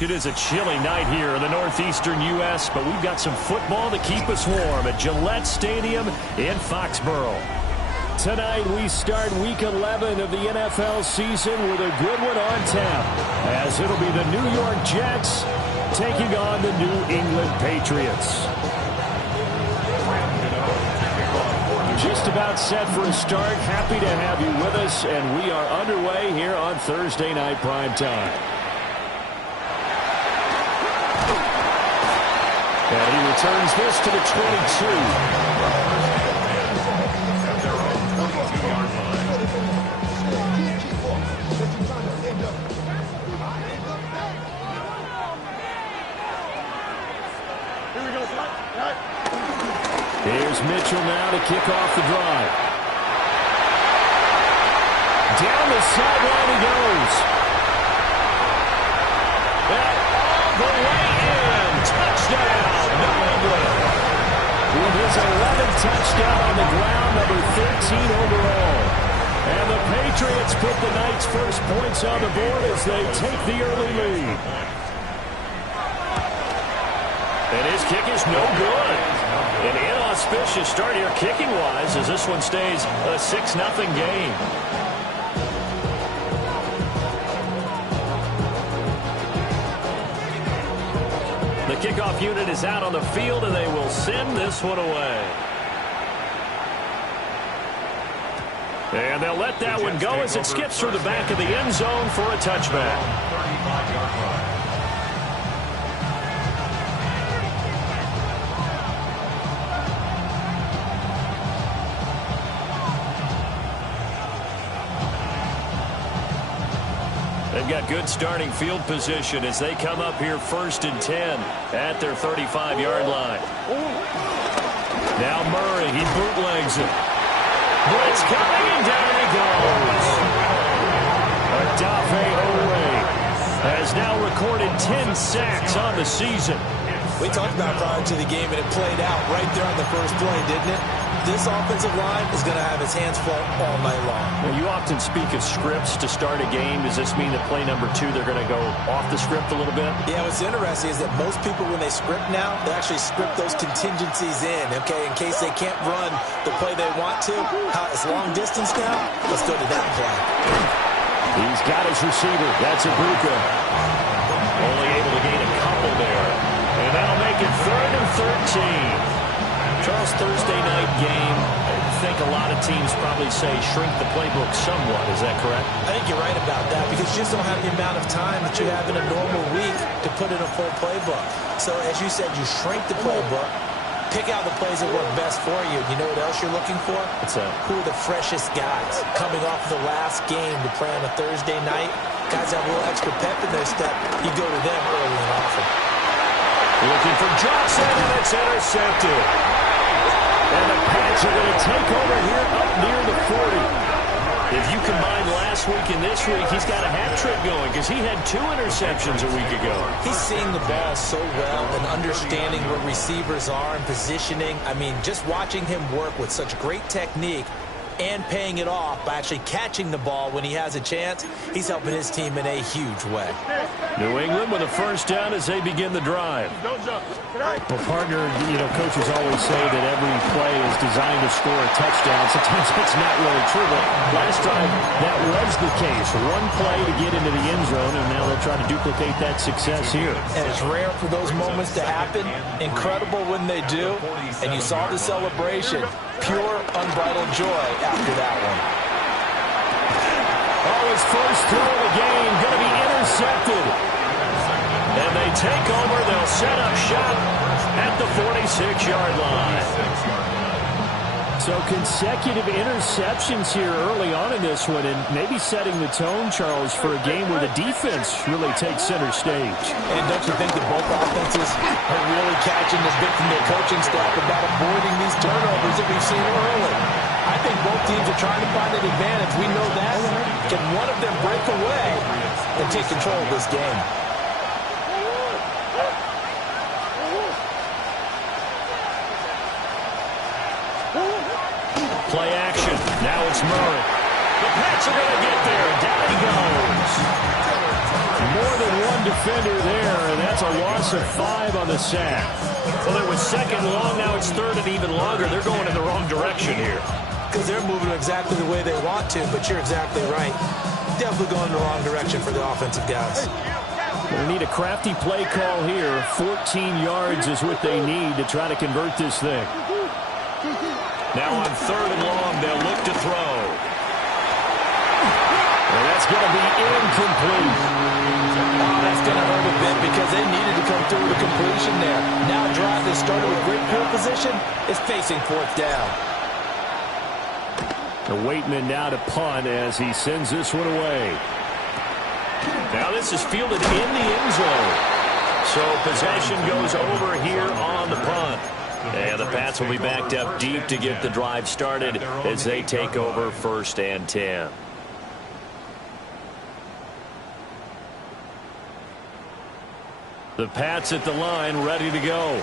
It is a chilly night here in the northeastern U.S., but we've got some football to keep us warm at Gillette Stadium in Foxborough. Tonight we start Week 11 of the NFL season with a good one on tap, as it'll be the New York Jets taking on the New England Patriots. Just about set for a start. Happy to have you with us, and we are underway here on Thursday Night Primetime. And he returns this to the 22. Here's Mitchell now to kick off the drive. Down the sideline he goes. And all the way in. Touchdown. With his 11th touchdown on the ground, number 13 overall. And the Patriots put the night's first points on the board as they take the early lead. And his kick is no good. An inauspicious start here kicking-wise as this one stays a 6-0 game. The kickoff unit is out on the field, and they will send this one away. And they'll let that one go as it skips through the back of the end zone for a touchback. 35-yard run. They've got good starting field position as they come up here 1st and 10 at their 35-yard line. Now Murray, he bootlegs it. Blitz coming, and down he goes. Odafe Oweh has now recorded 10 sacks on the season. We talked about prior to the game, and it played out right there on the first play, didn't it? This offensive line is going to have its hands full all night long. Well, you often speak of scripts to start a game. Does this mean that play number 2, they're going to go off the script a little bit? Yeah, what's interesting is that most people, when they script now, they actually script those contingencies in, okay, in case they can't run the play they want to. It's long distance now. Let's go to that play. He's got his receiver. That's Ibuka. Only able to gain a couple there. And that'll make it 3rd and 13. Charles, Thursday night game, I think a lot of teams probably say shrink the playbook somewhat. Is that correct? I think you're right about that because you just don't have the amount of time that you have in a normal week to put in a full playbook. So, as you said, you shrink the playbook, pick out the plays that work best for you. You know what else you're looking for? Who are the freshest guys coming off the last game to play on a Thursday night? Guys have a little extra pep in their step. You go to them early and often. Looking for Johnson, and it's intercepted. And the Pats are going to take over here up near the 40. If you combine last week and this week, he's got a hat trick going because he had 2 interceptions a week ago. He's seeing the ball so well and understanding where receivers are and positioning. I mean, just watching him work with such great technique and paying it off by actually catching the ball when he has a chance, he's helping his team in a huge way. New England with a first down as they begin the drive. Well, partner, coaches always say that every play is designed to score a touchdown. Sometimes that's not really true, but last time that was the case. One play to get into the end zone, and now they'll try to duplicate that success here. And it's rare for those moments to happen. Incredible when they do. And you saw the celebration. Pure, unbridled joy after that one. Oh, his first throw of the game going to be intercepted. And they take over. They'll set up shop at the 46-yard line. So consecutive interceptions here early on in this one, and maybe setting the tone, Charles, for a game where the defense really takes center stage. And don't you think that both offenses are really catching the bit from their coaching staff about avoiding these turnovers that we've seen early? I think both teams are trying to find an advantage. We know that. Can one of them break away and take control of this game? Play action. Now it's Murray. The Pats are going to get there. Down he goes. defender there, and that's a loss of 5 on the sack. Well, it was second long. Now it's third and even longer. They're going in the wrong direction here. Because they're moving exactly the way they want to, but you're exactly right. Definitely going in the wrong direction for the offensive guys. They need a crafty play call here. 14 yards is what they need to try to convert this thing. Now on third and long, they'll look to throw. And that's going to be incomplete. That's going to hurt a bit because they needed to come through with a completion there. Now a drive that started with great field position is facing fourth down. The Waitman now to punt as he sends this one away. Now this is fielded in the end zone. So possession goes over here on the punt. And the Pats will be backed up deep to get the drive started as they take over 1st and 10. The Pats at the line, ready to go.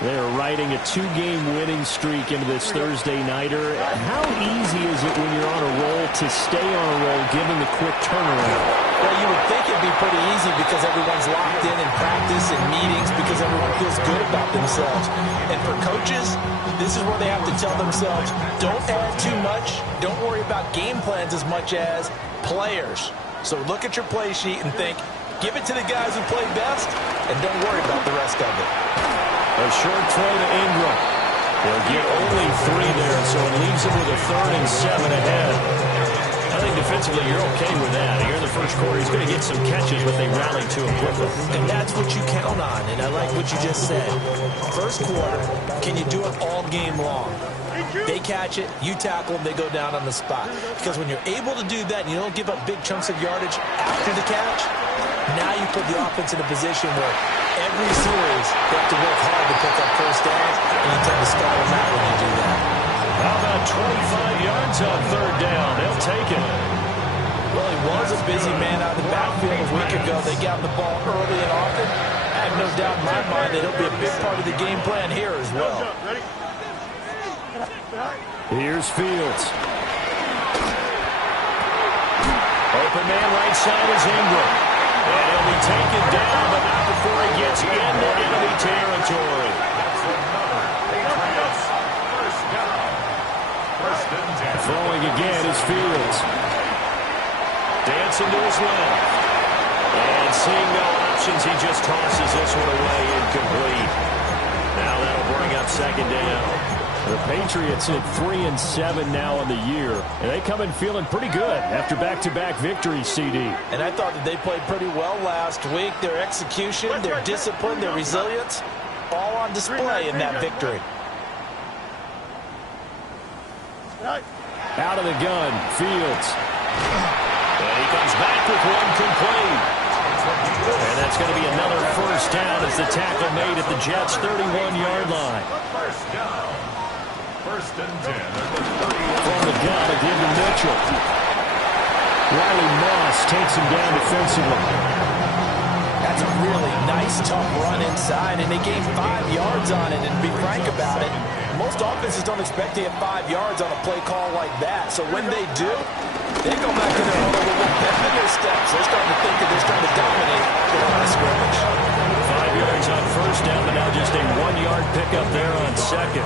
They're riding a 2-game winning streak into this Thursday nighter. How easy is it when you're on a roll to stay on a roll given the quick turnaround? Well, you would think it'd be pretty easy because everyone's locked in practice and meetings because everyone feels good about themselves. And for coaches, this is where they have to tell themselves, don't add too much. Don't worry about game plans as much as players. So look at your play sheet and think, give it to the guys who play best, and don't worry about the rest of it. A short throw to Ingram. They'll get only 3 there, so it leaves them with a 3rd and 7 ahead. I think defensively you're okay with that. Here in the first quarter, he's going to get some catches, but they rally to him quickly. And that's what you count on, and I like what you just said. First quarter, can you do it all game long? They catch it, you tackle them, they go down on the spot. Because when you're able to do that and you don't give up big chunks of yardage after the catch, now you put the offense in a position where every series they have to work hard to pick up first downs, and you tend to stall them out when you do that. How about 25 yards on 3rd down? They'll take it. Well, he was a busy man out of the backfield a week ago. They got the ball early and often. I have no doubt in my mind that he'll be a big part of the game plan here as well. Here's Fields. Open man right side is Ingram. And he'll be taken down, but not before he gets into enemy territory. Throwing again is Fields. Dancing to his left. And seeing no options, he just tosses this one away incomplete. Now that'll bring up 2nd down. The Patriots at 3-7 now on the year, and they come in feeling pretty good after back-to-back victories, CD. And I thought that they played pretty well last week. Their execution, their discipline, their resilience, all on display in that victory. Out of the gun, Fields. And he comes back with one complete. And that's going to be another 1st down as the tackle made at the Jets' 31-yard line. 1st and 10. From the gun, a give to Mitchell. Riley Moss takes him down defensively. That's a really nice, tough run inside, and they gained 5 yards on it. And to be frank about it, most offenses don't expect to get 5 yards on a play call like that. So when they do, they go back to their huddle with one pep in their steps. They're starting to think that they're starting to dominate the line of scrimmage. 5 yards on 1st down, but now just a 1-yard pickup there on 2nd.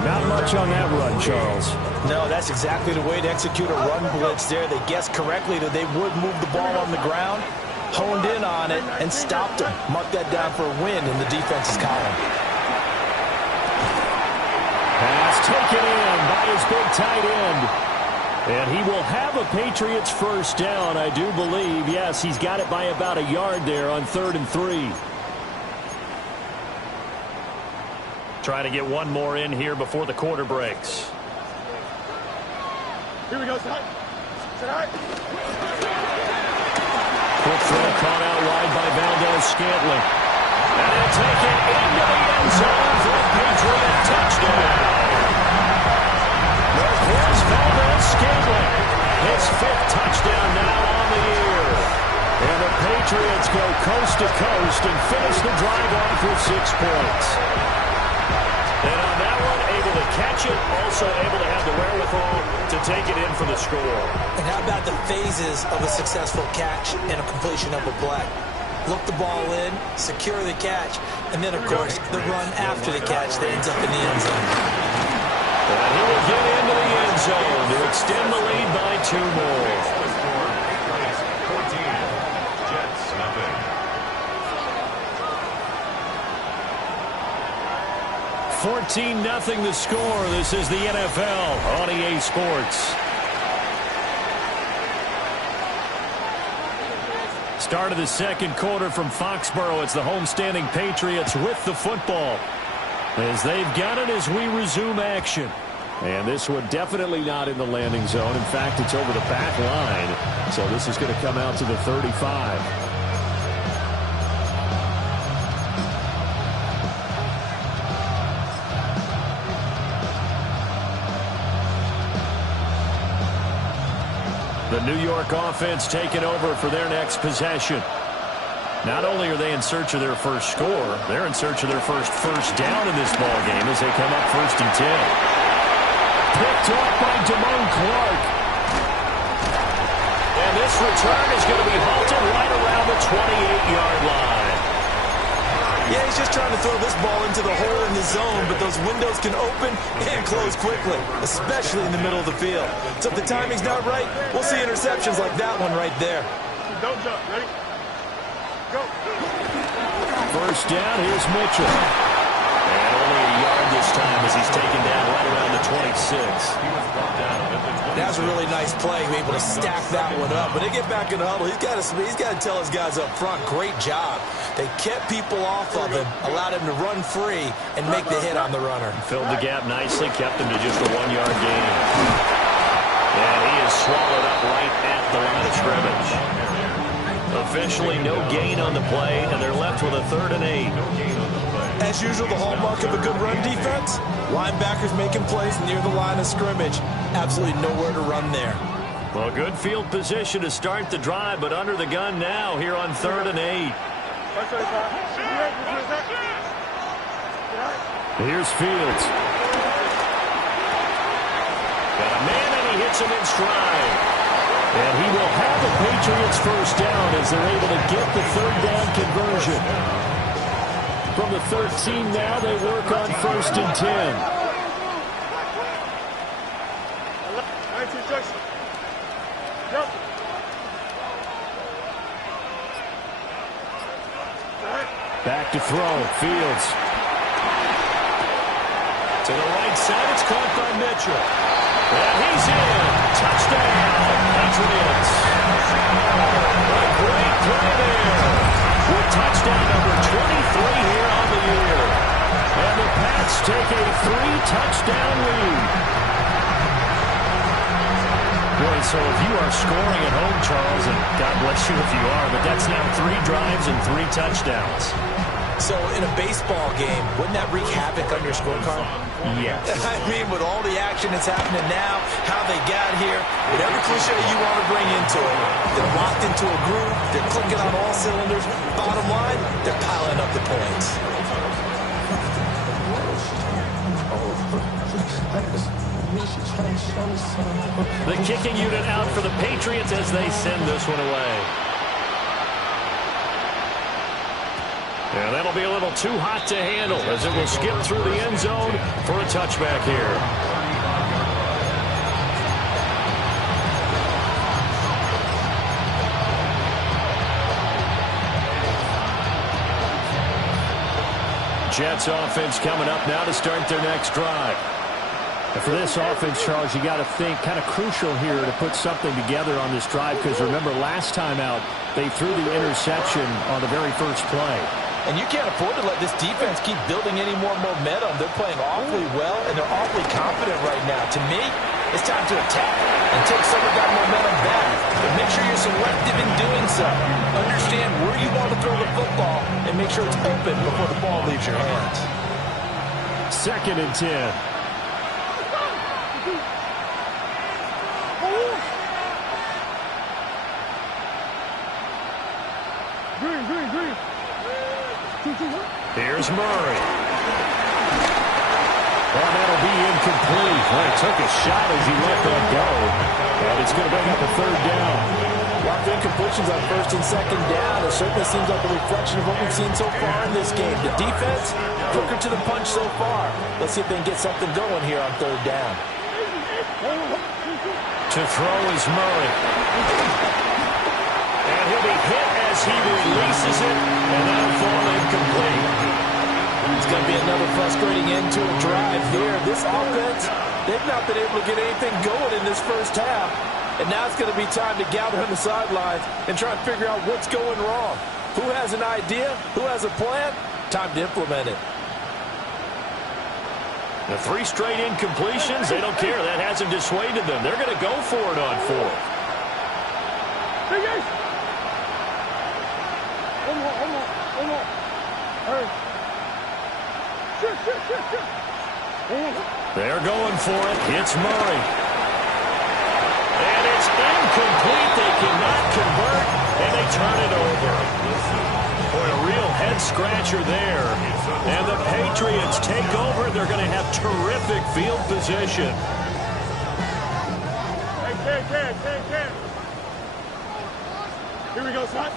Not much on that run, Charles. No, that's exactly the way to execute a run blitz there. They guessed correctly that they would move the ball on the ground, honed in on it, and stopped them. Mark that down for a win in the defense's column. Pass taken in by his big tight end. And he will have a Patriots 1st down, I do believe. Yes, he's got it by about a yard there on 3rd and 3. Trying to get one more in here before the quarter breaks. Here we go, son. Quick throw caught out wide by Valdez-Scantling. And they'll take it into the end zone for a Patriot touchdown. Marquez Valdez-Scantling, his 5th touchdown now on the year. And the Patriots go coast to coast and finish the drive off with 6 points. And on that one, able to catch it, also able to have the wherewithal to take it in for the score. And how about the phases of a successful catch and a completion of a play? look the ball in, secure the catch, and then, of course, the run after the catch that ends up in the end zone. And he will get into the end zone to extend the lead by 2 more. 14-0 the score. This is the NFL on EA Sports. Start of the second quarter from Foxborough. It's the homestanding Patriots with the football, as they've got it as we resume action. And this one definitely not in the landing zone. In fact, it's over the back line. So this is going to come out to the 35. The New York offense taking over for their next possession. Not only are they in search of their first score, they're in search of their first down in this ball game as they come up 1st and 10. Picked off by Damone Clark. And this return is going to be halted right around the 28-yard line. Yeah, he's just trying to throw this ball into the hole in the zone, but those windows can open and close quickly, especially in the middle of the field. So if the timing's not right, we'll see interceptions like that one right there. Don't jump. Ready? Go. First down, here's Mitchell. And only a yard this time as he's taken down right around the 26. That's a really nice play, able to stack that one up. When they get back in the huddle, he's got to tell his guys up front, great job. They kept people off of him, allowed him to run free, and make the hit on the runner. Filled the gap nicely, kept him to just a 1-yard gain. And he is swallowed up right at the line of scrimmage. Officially no gain on the play, and they're left with a 3rd and 8. As usual, the hallmark of a good run defense, linebackers making plays near the line of scrimmage. Absolutely nowhere to run there. Well, good field position to start the drive, but under the gun now here on 3rd and 8. Here's Fields. Got a man, and he hits him in stride. And he will have the Patriots first down as they're able to get the 3rd down conversion. From the 13 now, they work on 1st and 10. Back to throw. Fields. To the right side. It's caught by Mitchell. And he's in. Touchdown, Patriots. A great play there. With touchdown number 23 here on the year. And the Pats take a 3-touchdown lead. Boy, so if you are scoring at home, Charles, and God bless you if you are, but that's now 3 drives and 3 touchdowns. So in a baseball game, wouldn't that wreak havoc on your scorecard? Yes. I mean, with all the action that's happening now, how they got here, whatever cliche you want to bring into it, they're locked into a groove, they're clicking on all cylinders. Bottom line, they're piling up the points. The kicking unit out for the Patriots as they send this one away. And that'll be a little too hot to handle as it will skip through the end zone for a touchback here. Jets offense coming up now to start their next drive. And for this offense, Charles, you got to think kind of crucial here to put something together on this drive, because remember last time out they threw the interception on the very first play. And you can't afford to let this defense keep building any more momentum. They're playing awfully well, and they're awfully confident right now. To me, it's time to attack and take some of that momentum back. But make sure you're selective in doing so. Understand where you want to throw the football and make sure it's open before the ball leaves your hands. 2nd and 10. Green. Here's Murray. And that'll be incomplete. Well, he took a shot as he let that go. And it's going to bring up a 3rd down. A lot of incompletions on first and second down. It certainly seems like a reflection of what we've seen so far in this game. The defense, quicker to the punch so far. Let's see if they can get something going here on third down. To throw is Murray. And he'll be hit as he releases it, and that'll fall incomplete. It's going to be another frustrating end to a drive here. This offense, they've not been able to get anything going in this first half. And now it's going to be time to gather on the sidelines and try and figure out what's going wrong. Who has an idea? Who has a plan? Time to implement it. The 3 straight incompletions, they don't care. That hasn't dissuaded them. They're going to go for it on 4th. Hey, guys. One more. Hurry. Shoot. They're going for it. It's Murray. And it's incomplete. They cannot convert, and they turn it over. Boy, a real head-scratcher there. And the Patriots take over. They're going to have terrific field position. Hey. Here we go, son.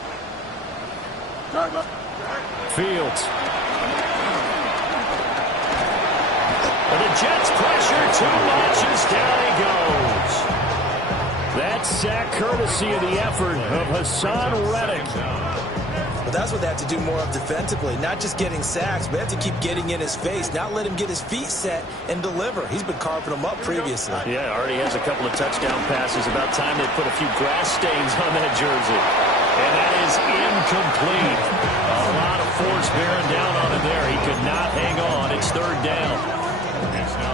Fields. And the Jets pressure too much as down he goes. That sack courtesy of the effort of Hassan Reddick. But that's what they have to do more of defensively. Not just getting sacks, but they have to keep getting in his face, not let him get his feet set and deliver. He's been carving them up previously. Yeah, already has a couple of touchdown passes. About time they put a few grass stains on that jersey. And that is incomplete. A lot of force bearing down on him there. He could not hang on. It's third down.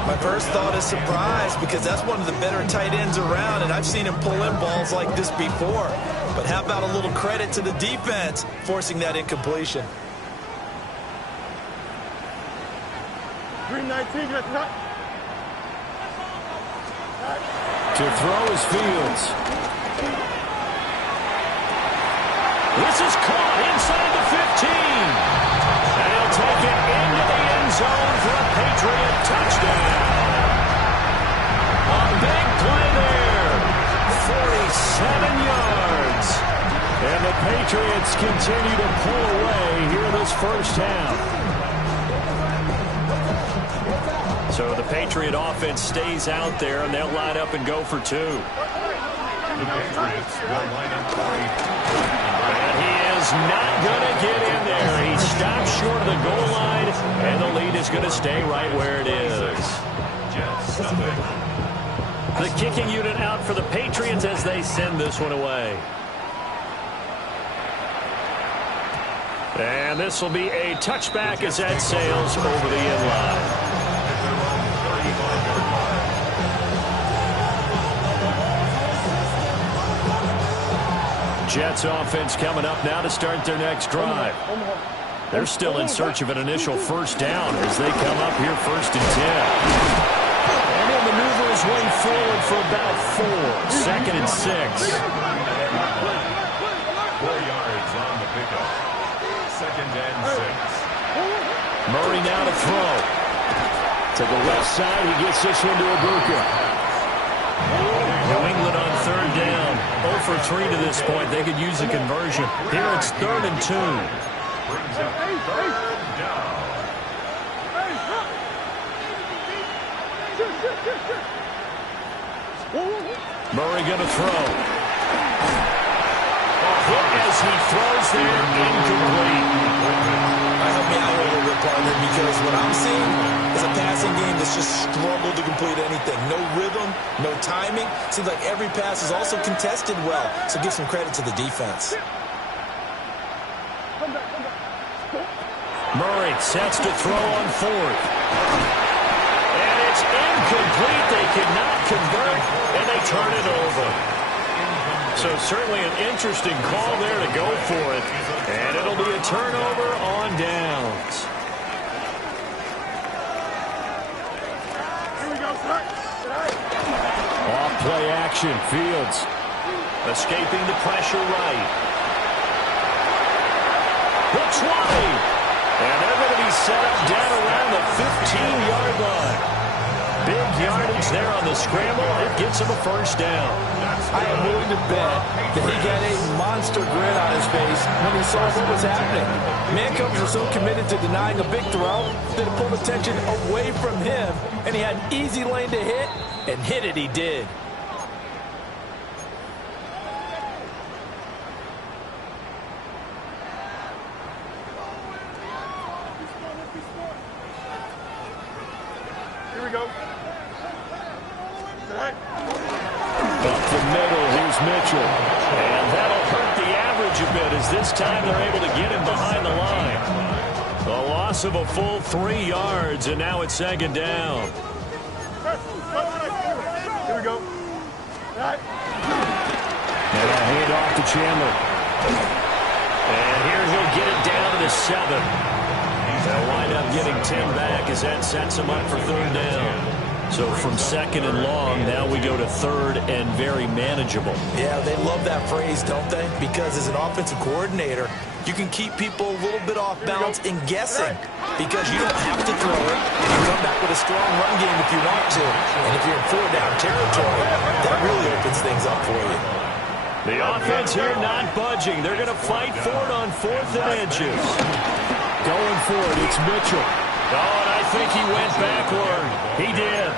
My first thought is surprise, because that's one of the better tight ends around, and I've seen him pull in balls like this before. But how about a little credit to the defense forcing that incompletion? Green 19, let's not. To throw is Fields. This is caught inside the 15. And he'll take it into the end zone for a Patriot touchdown. A big play there. 47 yards. And the Patriots continue to pull away here in this first half. So the Patriot offense stays out there, and they'll line up and go for 2. The Patriots will line up for And he is not going to get in there. He stops short of the goal line, and the lead is going to stay right where it is. Jets nothing. The kicking unit out for the Patriots as they send this one away. And this will be a touchback as that sails over the end line. Jets offense coming up now to start their next drive. They're still in search of an initial first down as they come up here first and 10. And he'll maneuver his way forward for about 4. Second and 6. 4 yards on the pickup. Second and 6. Murray now to throw. To the left side, he gets this one to Ibuka. New England on third down. 0 for 3 to this point. They could use a conversion. Here it's 3rd and 2. Brings up third down. Murray going to throw. Hit as he throws there, incomplete. Help me out a little bit, partner, because what I'm seeing is a passing game that's just struggled to complete anything. No rhythm, no timing. Seems like every pass is also contested well, so give some credit to the defense. Murray sets to throw on 4th. And it's incomplete. They cannot convert, and they turn it over. So certainly an interesting call there to go for it. And it'll be a turnover on downs. Here we go, sir. Off play action, Fields. Escaping the pressure right. Looks wide. And they're going to be set up down around the 15-yard line. Big yardage there on the scramble. It gets him a first down. I am willing to bet that he got a monster grin on his face when he saw what was happening. Mancombs were so committed to denying a big throw that it pulled attention away from him, and he had an easy lane to hit, and hit it he did. Here we go. Up the middle, here's Mitchell. And that'll hurt the average a bit as this time they're able to get him behind the line. A loss of a full 3 yards, and now it's second down. Here we go. And a handoff to Chandler. And here he'll get it down to the 7. They'll wind up getting 10 back as that sets him up for third down. So from second and long, now we go to third and very manageable. Yeah, they love that phrase, don't they? Because as an offensive coordinator, you can keep people a little bit off balance and guessing because you don't have to throw it. You can come back with a strong run game if you want to. And if you're in 4-down territory, that really opens things up for you. The offense here not budging. They're going to fight for it on 4th and inches. Going for it, it's Mitchell. Oh, and I think he went backward. He did.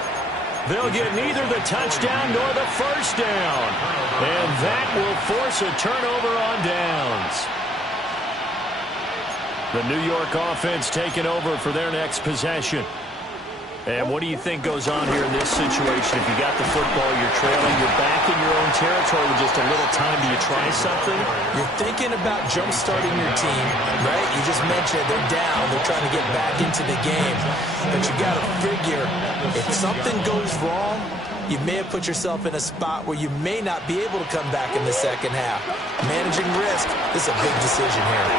They'll get neither the touchdown nor the first down. And that will force a turnover on downs. The New York offense taking over for their next possession. And what do you think goes on here in this situation? If you got the football, you're trailing, you're back in your own territory with just a little time. Do you try something? You're thinking about jump-starting your team, right? You just mentioned they're down. They're trying to get back into the game. But you got to figure, if something goes wrong, you may have put yourself in a spot where you may not be able to come back in the second half. Managing risk is a big decision here.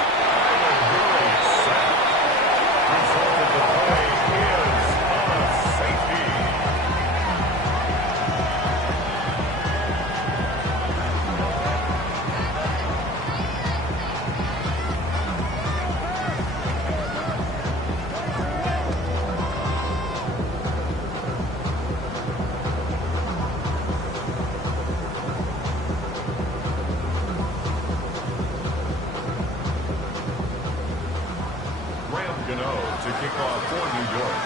To kick off for New York.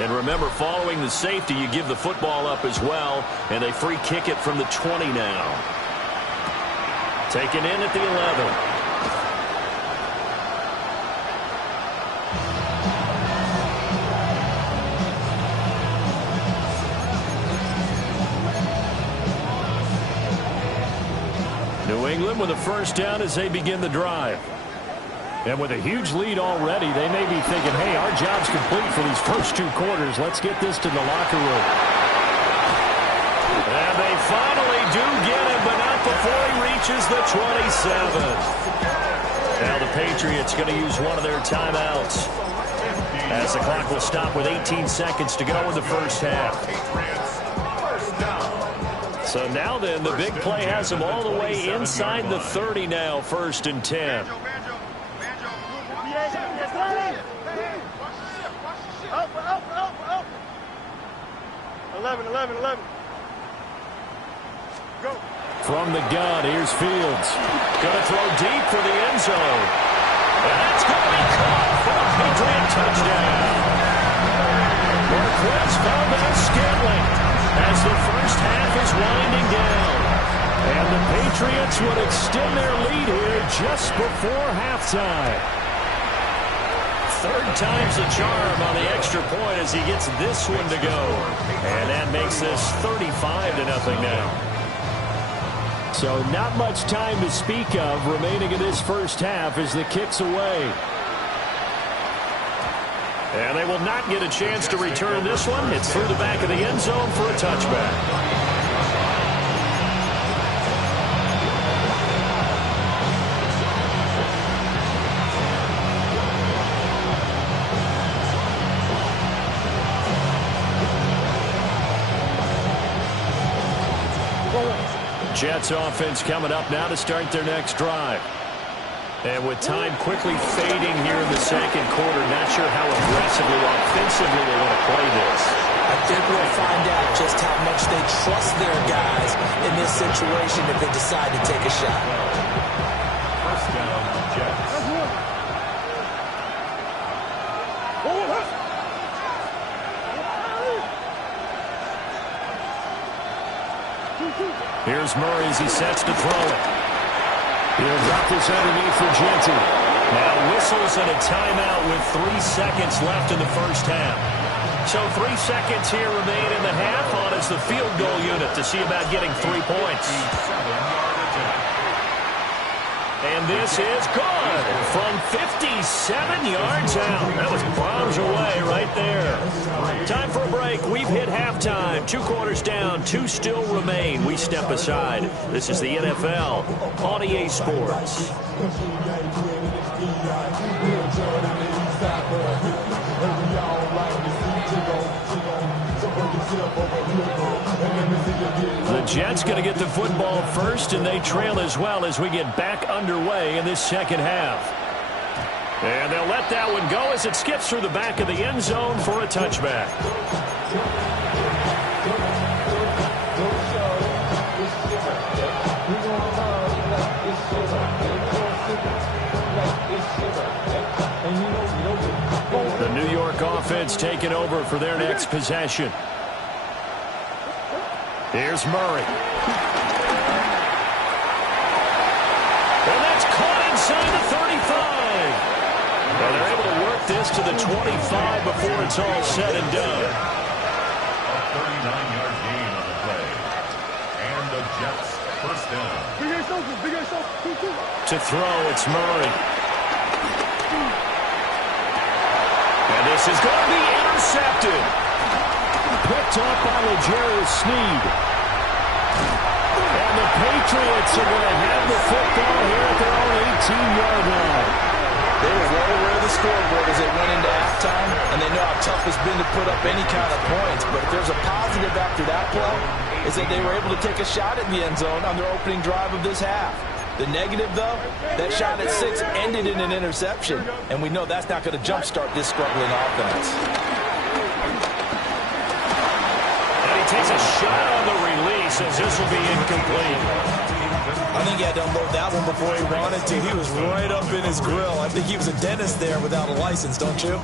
And remember, following the safety, you give the football up as well, and they free kick it from the 20 now. Taken in at the 11. New England with a first down as they begin the drive. And with a huge lead already, they may be thinking, hey, our job's complete for these first 2 quarters. Let's get this to the locker room. And they finally do get him, but not before he reaches the 27. Now the Patriots going to use one of their timeouts as the clock will stop with 18 seconds to go in the first half. So now then, the big play has them all the way inside the 30 now, 1st and 10. Up. 11. Go. From the gun, here's Fields. Going to throw deep for the end zone. And that's going to be caught for a Patriot touchdown. Marquez Valdez-Scantling as the first half is winding down. And the Patriots would extend their lead here just before halftime. 3rd time's the charm on the extra point as he gets this one to go. And that makes this 35-0 now. So not much time to speak of remaining in this first half as the kick's away. And they will not get a chance to return this one. It's through the back of the end zone for a touchback. Jets offense coming up now to start their next drive. And with time quickly fading here in the second quarter, not sure how aggressively, offensively they want to play this. I think we'll find out just how much they trust their guys in this situation if they decide to take a shot. First down, Jets. Here's Murray as he sets to throw it. He'll drop this underneath for Genty. Now whistles and a timeout with 3 seconds left in the first half. So 3 seconds here remain in the half on as the field goal unit to see about getting 3 points. And this is good from 57 yards out. That was bombs away right there. Time for a break. We've hit halftime. 2 quarters down. 2 still remain. We step aside. This is the NFL on EA Sports. The Jets going to get the football first, and they trail as well as we get back underway in this second half. And they'll let that one go as it skips through the back of the end zone for a touchback. The New York offense taking over for their next possession. Here's Murray. And that's caught inside the 35. Well, they're able to work this to the 25 before it's all said and done. A 39-yard gain on the play. And the Jets first down. To throw, it's Murray. And this is going to be intercepted. Picked up by L'Jarius Sneed. And the Patriots are going to have the football here at their own 18-yard line. They were well aware of the scoreboard as they went into halftime, and they know how tough it's been to put up any kind of points. But if there's a positive after that play, is that they were able to take a shot at the end zone on their opening drive of this half. The negative, though, that shot at 6 ended in an interception, and we know that's not going to jumpstart this struggling offense. Takes a shot on the release as this will be incomplete. I think he had to unload that one before he wanted to. He was right up in his grill. I think he was a dentist there without a license, don't you?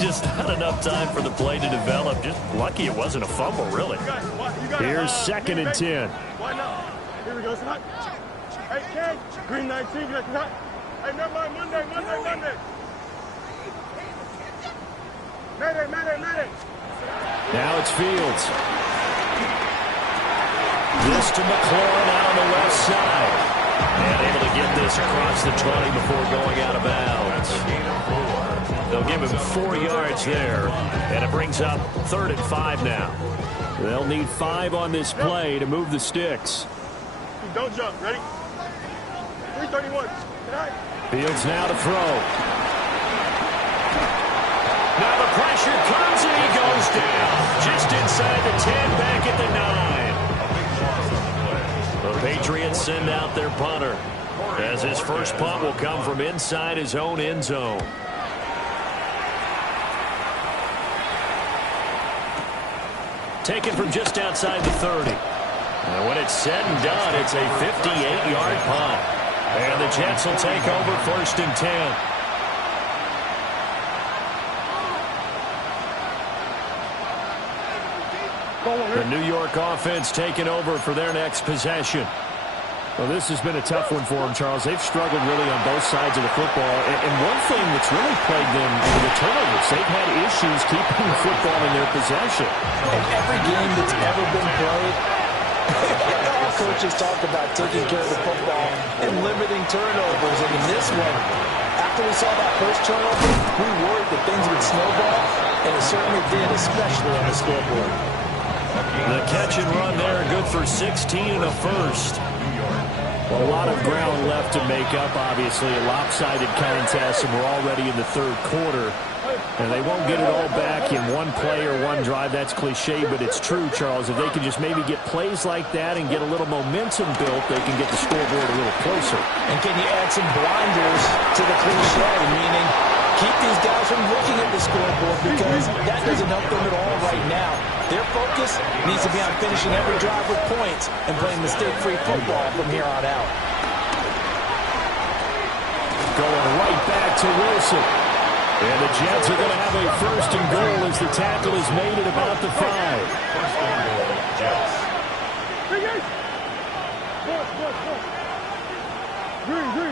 Just not enough time for the play to develop. Just lucky it wasn't a fumble, really. Here's 2nd and 10. Why not? Here we go, son. Hey, Ken. Green 19. Hey, never mind. Monday. Mayday. Now it's Fields. This to McLaurin out on the left side. And able to get this across the 20 before going out of bounds. They'll give him 4 yards there. And it brings up 3rd and 5 now. They'll need 5 on this play to move the sticks. Don't jump. Ready? 331. Fields now to throw. Now the pressure comes and he goes down. Just inside the 10, back at the 9. The Patriots send out their punter as his first punt will come from inside his own end zone. Taken from just outside the 30. And when it's said and done, it's a 58-yard punt. And the Jets will take over 1st and 10. The New York offense taking over for their next possession. Well, this has been a tough one for them, Charles. They've struggled really on both sides of the football. And one thing that's really plagued them is the turnovers. They've had issues keeping the football in their possession. In every game that's ever been played, our coaches talk about taking care of the football and limiting turnovers. And in this one, after we saw that first turnover, we worried that things would snowball, and it certainly did, especially on the scoreboard. The catch and run there, good for 16 and a first. Well, a lot of ground left to make up, obviously. A lopsided contest, and we're already in the 3rd quarter. And they won't get it all back in one play or one drive. That's cliche, but it's true, Charles. If they can just maybe get plays like that and get a little momentum built, they can get the scoreboard a little closer. And can you add some blinders to the cliche, meaning keep these guys from looking at the scoreboard, because that doesn't help them at all right now. Their focus needs to be on finishing every drive with points and playing mistake-free football from here on out. Going right back to Wilson. And the Jets are going to have a first and goal as the tackle is made at about the 5. First and goal, Jets.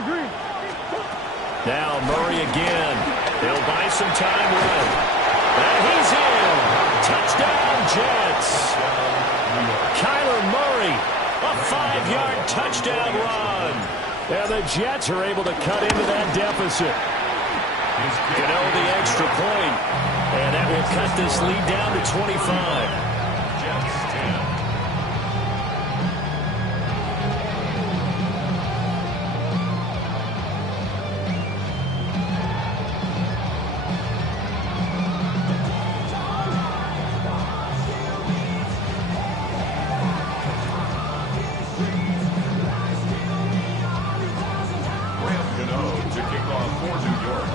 Green. Now Murray again. They'll buy some time running. And he's in. Touchdown, Jets. Kyler Murray, a 5-yard touchdown run. And the Jets are able to cut into that deficit. Gano the extra point, and that will cut this lead down to 25. Jets 10. To kick off for New York.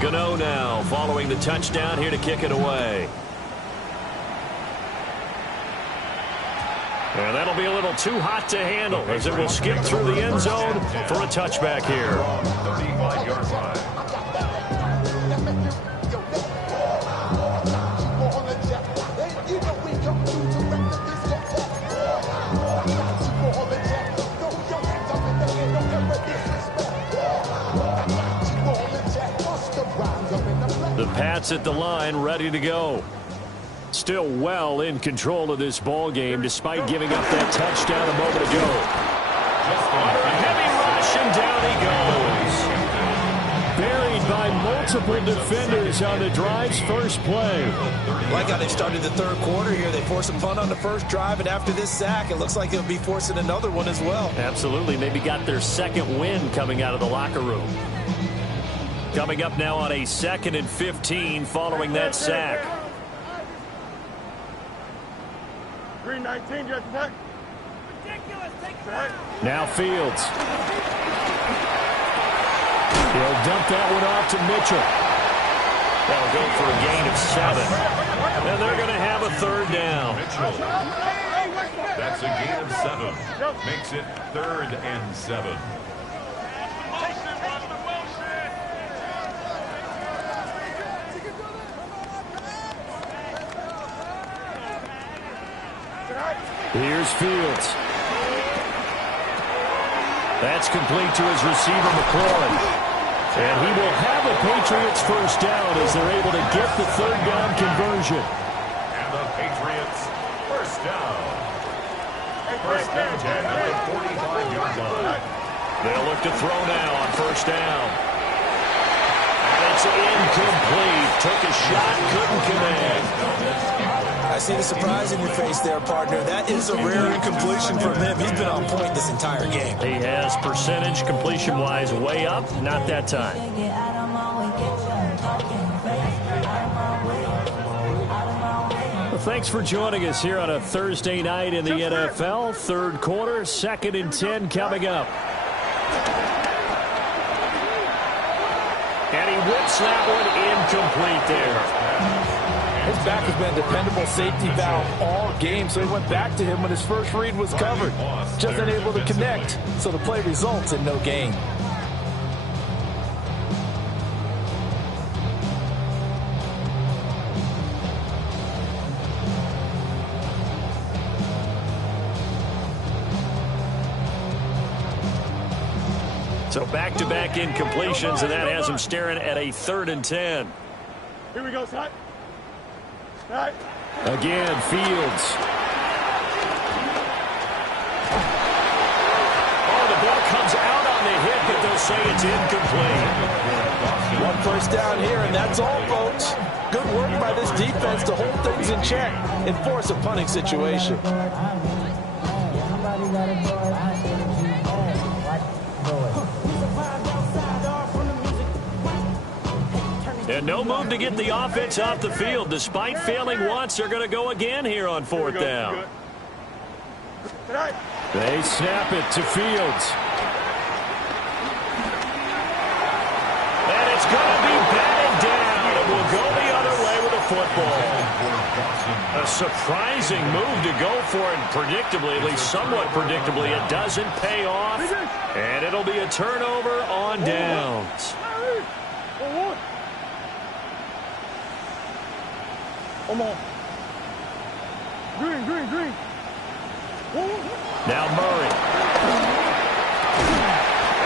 Gano now following the touchdown here to kick it away. And that'll be a little too hot to handle as it will skip through the end zone for a touchback here. 35-yard line. The Pats at the line, ready to go. Still well in control of this ball game, despite giving up that touchdown a moment ago. A heavy rush, and down he goes. Buried by multiple defenders on the drive's first play. Like how they started the third quarter here. They forced a punt on the first drive, and after this sack, it looks like they'll be forcing another one as well. Absolutely. Maybe got their second win coming out of the locker room. Coming up now on a 2nd and 15 following that sack. Green 19, Jets attack. Now Fields. He'll dump that one off to Mitchell. That'll go for a gain of 7. And they're going to have a third down. Mitchell. That's a gain of 7. Makes it 3rd and 7. Here's Fields. That's complete to his receiver, McLaurin. And he will have a Patriots first down as they're able to get the third down conversion. And the Patriots first down. First down at the 45-yard line. They'll look to throw now on first down. And it's incomplete. Took a shot, couldn't connect. I see the surprise in your face there, partner. That is a rare incompletion from him. He's been on point this entire game. He has percentage completion-wise way up. Not that time. Well, thanks for joining us here on a Thursday night in the NFL. Third quarter, 2nd and 10 coming up. And he whips that one incomplete there. His back has been a dependable safety valve all game, so he went back to him when his first read was covered. Just unable to connect, so the play results in no gain. So back-to-back incompletions, and that has him staring at a 3rd and 10. Here we go, son. Right. Again, Fields. Oh, the ball comes out on the hit, but they'll say it's incomplete. One first down here, and that's all, folks. Good work by this defense to hold things in check and force a punting situation. And no move to get the offense off the field. Despite failing once, they're going to go again here on fourth down. They snap it to Fields. And it's going to be batted down. It will go the other way with the football. A surprising move to go for it. Predictably, at least somewhat predictably, it doesn't pay off. And it'll be a turnover on downs. Come on. Green. Now Murray.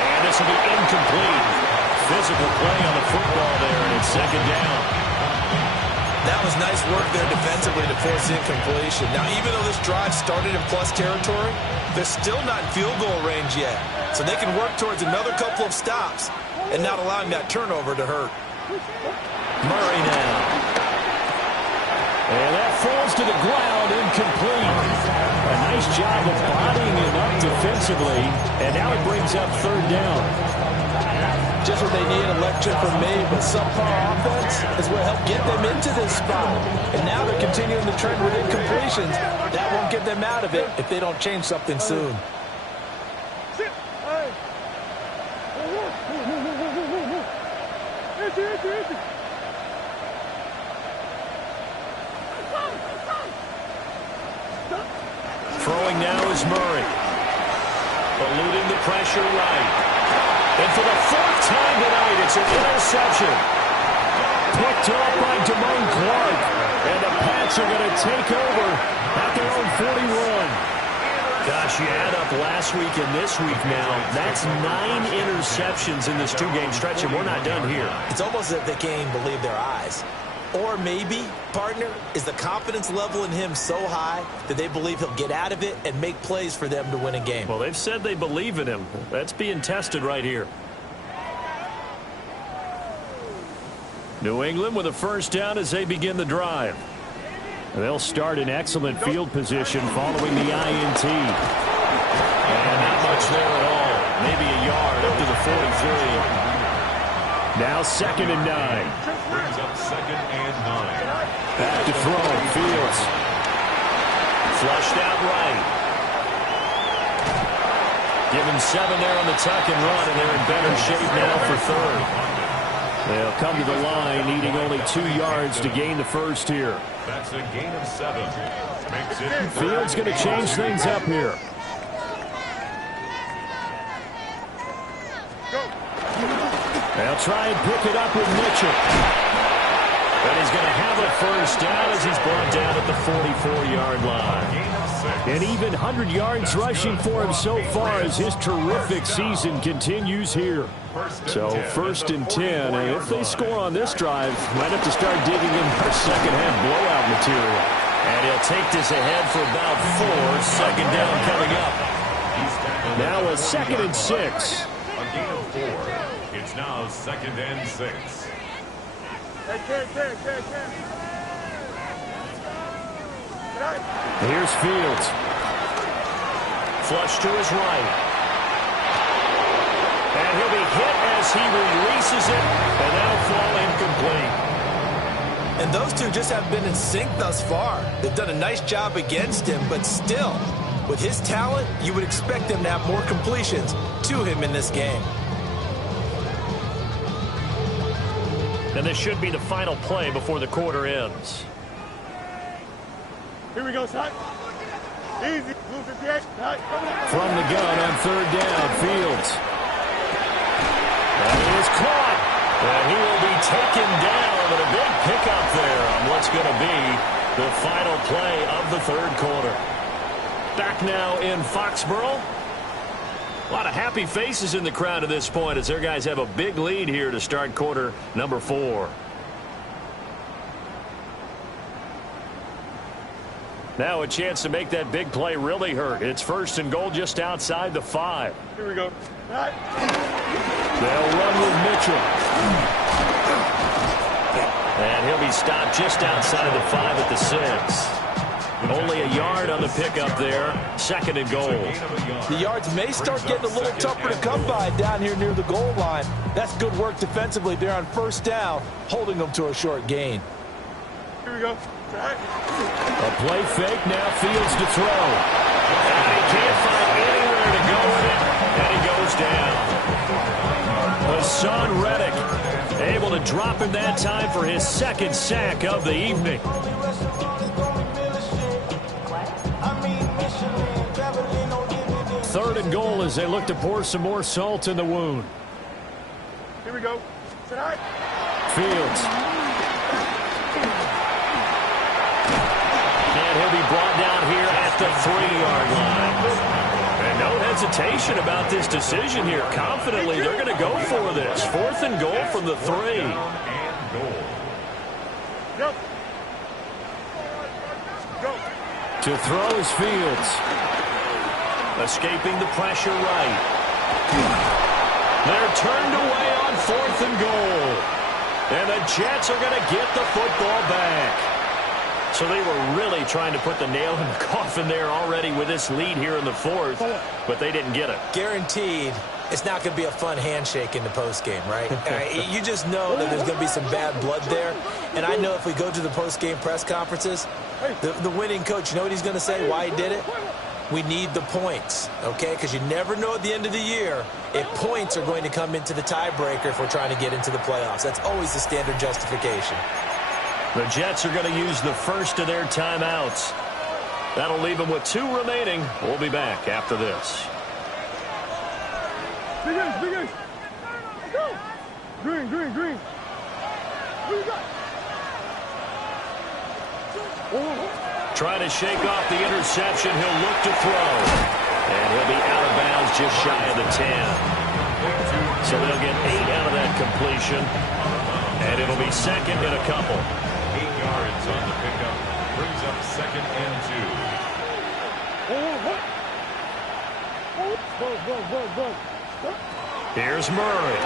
And this will be incomplete. Physical play on the football there, and it's second down. That was nice work there defensively to force incompletion. Now, even though this drive started in plus territory, they're still not in field goal range yet. So they can work towards another couple of stops and not allowing that turnover to hurt. Murray now. And that falls to the ground, incomplete. A nice job of bodying it up defensively, and now it brings up third down. Just what they need, a lecture from me, but subpar offense is what helped get them into this spot. And now they're continuing the trend with incompletions. That won't get them out of it if they don't change something soon. Throwing now is Murray. Eluding the pressure right. And for the fourth time tonight, it's an interception. Picked off by Damone Clark. And the Pats are going to take over at their own 41. Gosh, you add up last week and this week now. That's 9 interceptions in this two-game stretch, and we're not done here. It's almost as if they can't even believe their eyes. Or maybe, partner, is the confidence level in him so high that they believe he'll get out of it and make plays for them to win a game. Well, they've said they believe in him. That's being tested right here. New England with a first down as they begin the drive. They'll start in excellent field position following the INT. And not much there at all. Maybe a yard up to the 43. Now second and 9. Brings up second and 9. Back to throw. Fields. Flushed out right. Give him 7 there on the tuck and run, and they're in better shape now for third. They'll come to the line, needing only 2 yards to gain the first here. That's a gain of 7. Makes it Fields going to change things up here. They'll try and pick it up with Mitchell. But he's going to have a first down as he's brought down at the 44-yard line. And even 100 yards rushing for him so far as his terrific season continues here. So first and 10, and if they score on this drive, might have to start digging in their second-half blowout material. And he'll take this ahead for about 4. Second down coming up. Now a second and 6. a gain of 4. It's now second and 6. Here's Fields. Flush to his right. And he'll be hit as he releases it, and that'll fall incomplete. And those two just have been in sync thus far. They've done a nice job against him, but still, with his talent, you would expect him to have more completions to him in this game. And this should be the final play before the quarter ends. Here we go, son. Easy. From the gun on third down, Fields. That is caught. And he will be taken down, but a big pickup there on what's going to be the final play of the third quarter. Back now in Foxborough. A lot of happy faces in the crowd at this point as their guys have a big lead here to start quarter number 4. Now a chance to make that big play really hurt. It's first and goal just outside the 5. Here we go. They'll run with Mitchell. And he'll be stopped just outside of the 5 at the 6. Only a yard on the pickup there. 2nd and goal. The yards may start getting a little tougher to come by down here near the goal line. That's good work defensively there on 1st down, holding them to a short gain. Here we go. A play fake, now Fields to throw. And he can't find anywhere to go with it, and he goes down. Hassan Reddick able to drop him that time for his 2nd sack of the evening. 3rd and goal as they look to pour some more salt in the wound. Here we go. Fields. And he'll be brought down here at the 3-yard line. And no hesitation about this decision here. Confidently, they're going to go for this. 4th and goal from the 3. Go. To throw is Fields. Escaping the pressure right. They're turned away on 4th and goal. And the Jets are going to get the football back. So they were really trying to put the nail in the coffin there already with this lead here in the 4th, but they didn't get it. Guaranteed it's not going to be a fun handshake in the postgame, right? You just know that there's going to be some bad blood there. And I know if we go to the postgame press conferences, the winning coach, you know what he's going to say, why he did it? We need the points, okay? Because you never know at the end of the year if points are going to come into the tiebreaker if we're trying to get into the playoffs. That's always the standard justification. The Jets are going to use the first of their timeouts. That'll leave them with 2 remaining. We'll be back after this. Big ace. Go. Green. What you got? Trying to shake off the interception. He'll look to throw. And he'll be out of bounds just shy of the 10. So they'll get 8 out of that completion. And it'll be 2nd and a couple. 8 yards on the pickup. Brings up 2nd and 2. Here's Murray.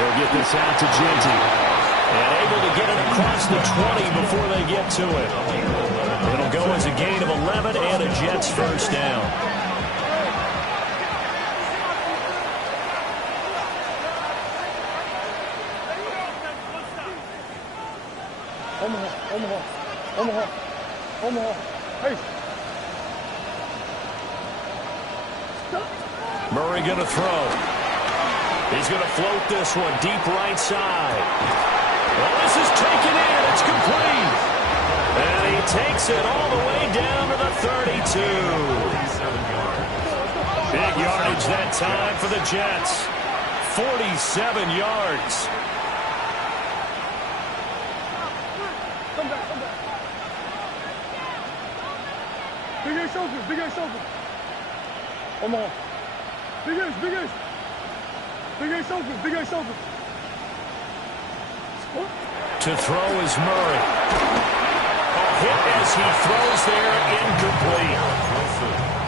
They'll get this out to Genty. And able to get it across the 20 before they get to it. It'll go as a gain of 11 and a Jets 1st down. Omaha. Hey. Murray going to throw. He's going to float this one deep right side. Well, this is taken in. It's complete. And he takes it all the way down to the 32. Big yardage that time for the Jets. 47 yards. Come back. Big ace open. Omaha. Big ace open. To throw is Murray. A hit as he throws there, incomplete.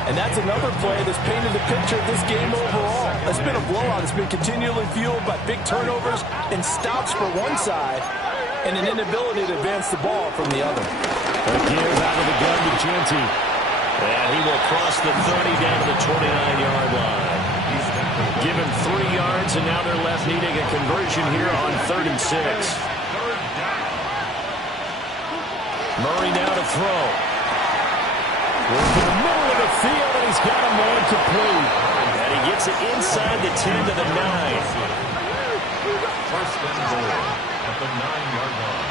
And that's another play that's painted the picture of this game overall. It's been a blowout. It's been continually fueled by big turnovers and stops for one side and an inability to advance the ball from the other. A give out of the gun to Genty. And he will cross the 30 down to the 29-yard line. Give him 3 yards, and now they're left needing a conversion here on 3rd and 6. Murray now to throw. Work in the middle of the field, and he's got a man complete. And he gets it inside the 10 to the 9. 1st and goal at the 9-yard line.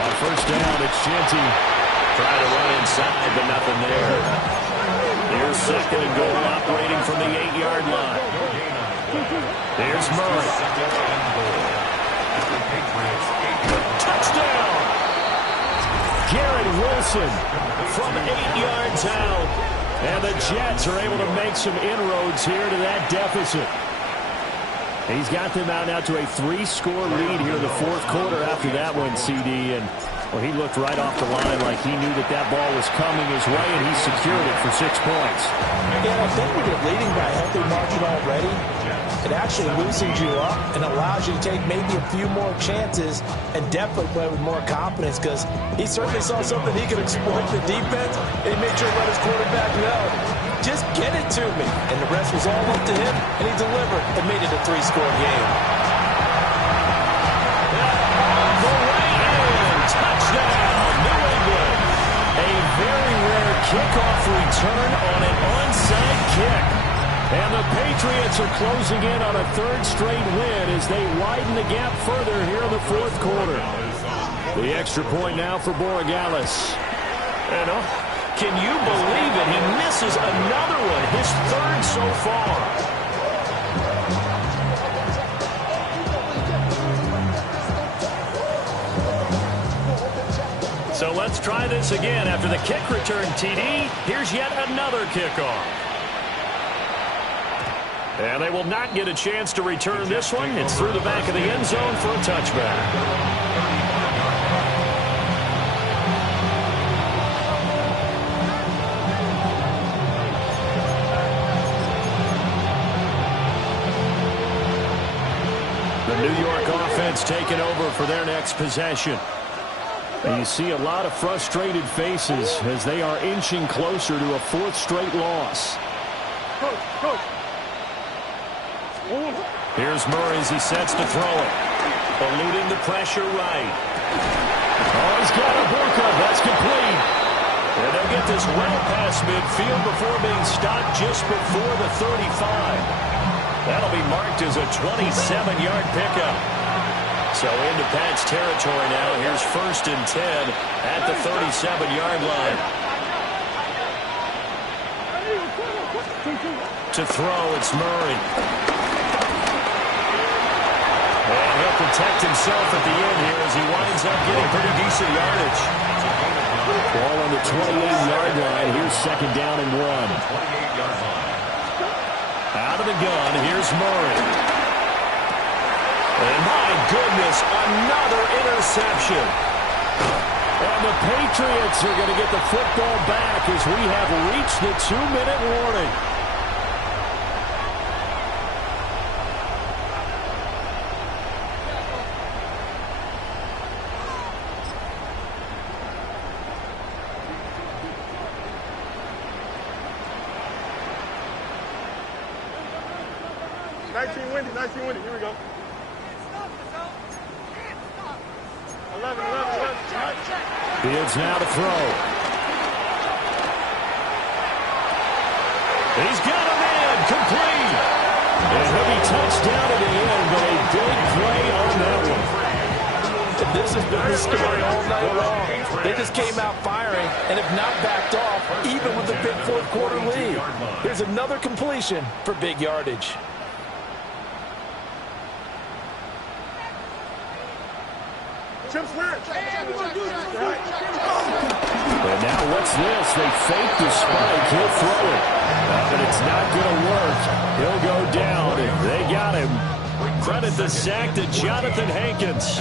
On 1st down, it's Genty. Trying to run inside, but nothing there. Here's 2nd and goal, operating from the 8-yard line. There's Murray. Touchdown! Garrett Wilson from 8 yards out. And the Jets are able to make some inroads here to that deficit. He's got them out now to a 3-score lead here in the 4th quarter after that one, CD. And Well, he looked right off the line like he knew that that ball was coming his way, and he secured it for 6 points. Yeah, I think when you're leading by a healthy margin already, it actually loosens you up and allows you to take maybe a few more chances and definitely play with more confidence, because he certainly saw something he could exploit the defense, and he made sure to let his quarterback know, just get it to me. And the rest was all up to him, and he delivered and made it a 3-score game. Touchdown, New England. A very rare kickoff return on an onside kick. And the Patriots are closing in on a 3rd straight win as they widen the gap further here in the 4th quarter. The extra point now for Borregales. And can you believe it? He misses another one, his 3rd so far. So let's try this again. After the kick return, TD, here's yet another kickoff. And they will not get a chance to return this one. It's through the back of the end zone for a touchback. The New York offense taking over for their next possession. And you see a lot of frustrated faces as they are inching closer to a 4th straight loss. Coach. Here's Murray as he sets to throw it. Eluding the pressure right. Oh, he's got a Burka. That's complete. And they'll get this well past midfield before being stopped just before the 35. That'll be marked as a 27-yard pickup. So into Pat's territory now. Here's 1st and 10 at the 37-yard line. To throw, it's Murray. And he'll protect himself at the end here as he winds up getting pretty decent yardage. Ball on the 28-yard line. Here's 2nd down and 1. Out of the gun, here's Murray. And my goodness, another interception. And the Patriots are going to get the football back as we have reached the 2-minute warning. Nice and windy. Here we go. 11. Fields now to throw. He's got a man complete. And he'll be touchdown at the end, but a big play on that one. And this has been the story all night long. They just came out firing and have not backed off, even with the big 4th quarter lead. Here's another completion for big yardage. And now what's this? They fake the spike. He'll throw it. But it's not going to work. He'll go down. They got him. Credit the sack to Jonathan Hankins.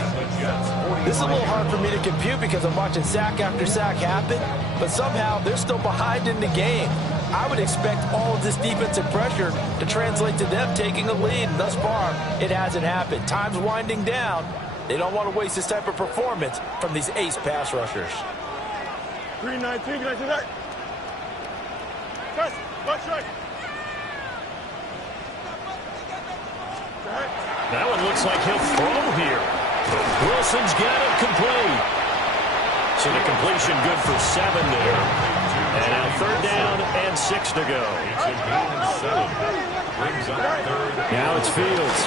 This is a little hard for me to compute because I'm watching sack after sack happen, but somehow they're still behind in the game. I would expect all of this defensive pressure to translate to them taking a lead. Thus far, it hasn't happened. Time's winding down. They don't want to waste this type of performance from these ace pass rushers. 3-19, get that. Test, watch right. That one looks like he'll throw here. Wilson's got it complete. So the completion good for 7 there. And now 3rd down and 6 to go. Now it's Fields.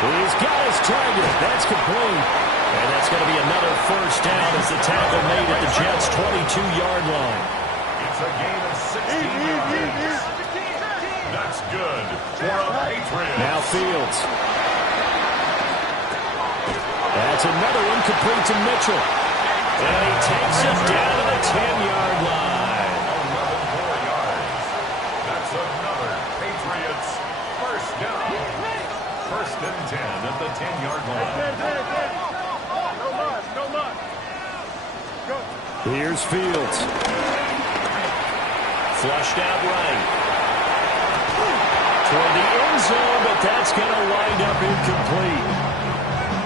He's got his target. That's complete. And that's going to be another 1st down as the tackle made at the Jets' 22-yard line. It's a gain of 16 yards. That's good for a Patriot. Now Fields. That's another one complete to Mitchell. And he takes it down to the 10-yard line. 11 yards. That's another Patriots 1st down. 1st and 10 at the 10-yard line. it. Flushed out right. Toward the end zone, but that's going to wind up incomplete.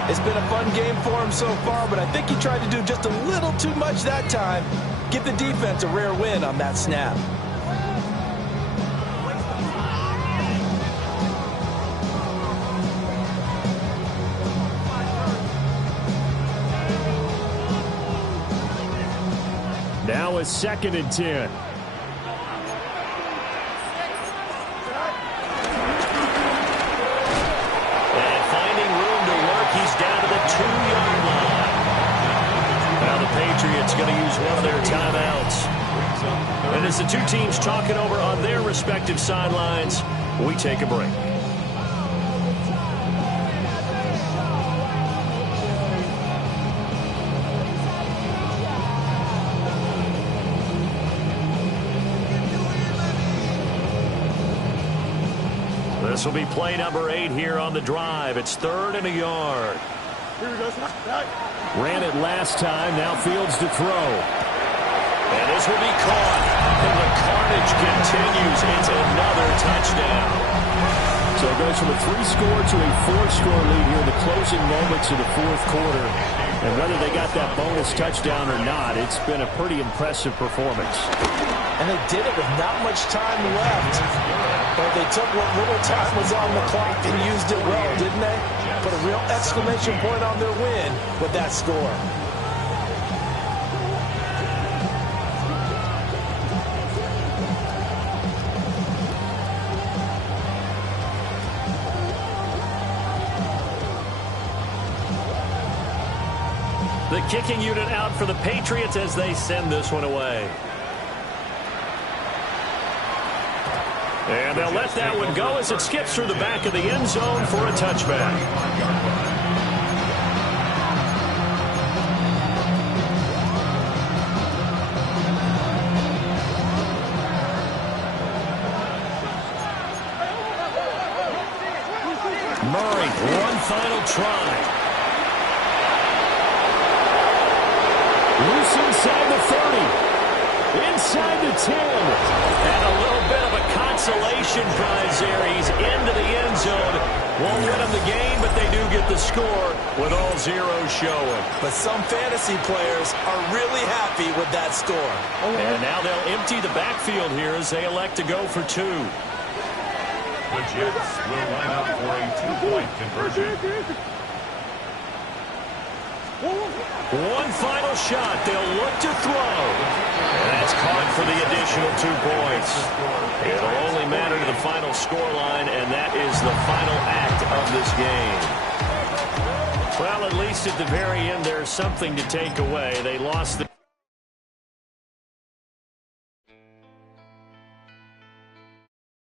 It's been a fun game for him so far, but I think he tried to do just a little too much that time. Give the defense a rare win on that snap. Now a 2nd and 10. He's down to the 2-yard line. Now the Patriots going to use one of their timeouts. And as the two teams talking over on their respective sidelines, we take a break. This will be play number 8 here on the drive. It's 3rd and a yard. Here we go. Ran it last time. Now Fields to throw. And this will be caught. And the carnage continues. It's another touchdown. So it goes from a 3-score to a 4-score lead here in the closing moments of the 4th quarter. And whether they got that bonus touchdown or not, it's been a pretty impressive performance. And they did it with not much time left. But they took what little time was on the clock and used it well, didn't they? Put a real exclamation point on their win with that score. The kicking unit out for the Patriots as they send this one away. And they'll let that one go as it skips through the back of the end zone for a touchback. Murray, one final try. Loose inside the 30. Inside the 10. And a little bit of a consolation prize there. He's into the end zone. Won't win them the game, but they do get the score with all zeros showing. But some fantasy players are really happy with that score. And now they'll empty the backfield here as they elect to go for 2. The Jets will line up for a 2-point conversion. One final shot. They'll look to throw. And that's caught for the additional 2 points. It'll only matter to the final scoreline, and that is the final act of this game. Well, at least at the very end, there's something to take away. They lost the